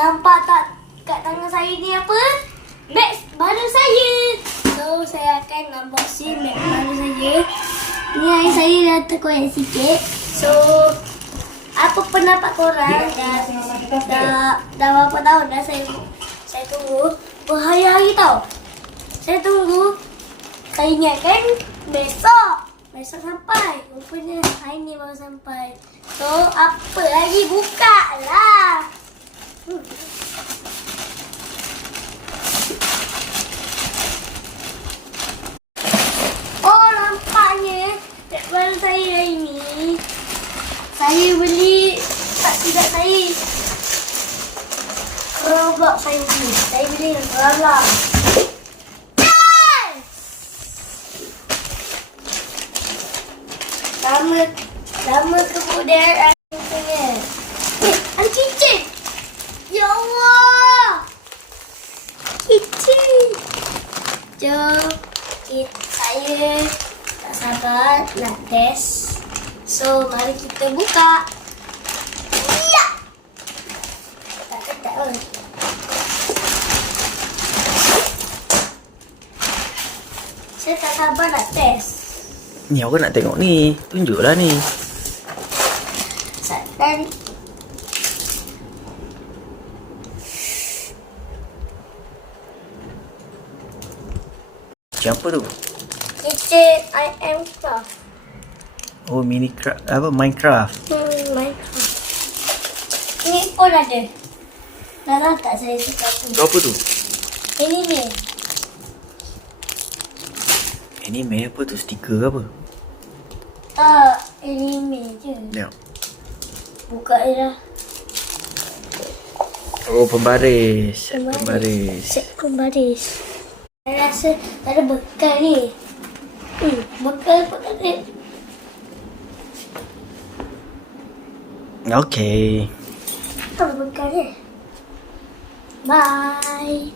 Nampak tak kat tangan saya ni apa? Beg baru saya. So, saya akan unboxing beg baru saya. Ni air saya dah terkoyak sikit. So, apa pendapat korang? Dah, dah, dah berapa tahun dah saya saya tunggu. Berhari-hari tau. Saya tunggu. Saya ingatkan besok. Besok sampai. Rupanya hari ni baru sampai. So, apa lagi? Buka lah. Oh, nampaknya baru saya hari ni. Saya beli tak tidak saya. Roblox saya beli. Saya beli. Yes! Lama lama kemudian Jom kita, saya tak sabar nak test. So, mari kita buka. Ya. Tak ketat pun. Saya tak sabar nak test. Ni aku nak tengok ni. Tunjuklah ni. Dan Macam apa tu? cincin I am craft. Oh, mini craft. Apa? Minecraft. Hmm, Minecraft. Ni pun ada. Tahu tak saya suka tu. Apa tu? Ini ni. Anime apa tu? Stiker ke apa? Tak, anime je. Tengok. Buka je lah. Oh, pembaris. Set Pembaris. pembaris. Set pembaris. Saya rasa ada bekal ni. Hmm, bekal pun tak ada. Okay. Ada bekal ni. Bye.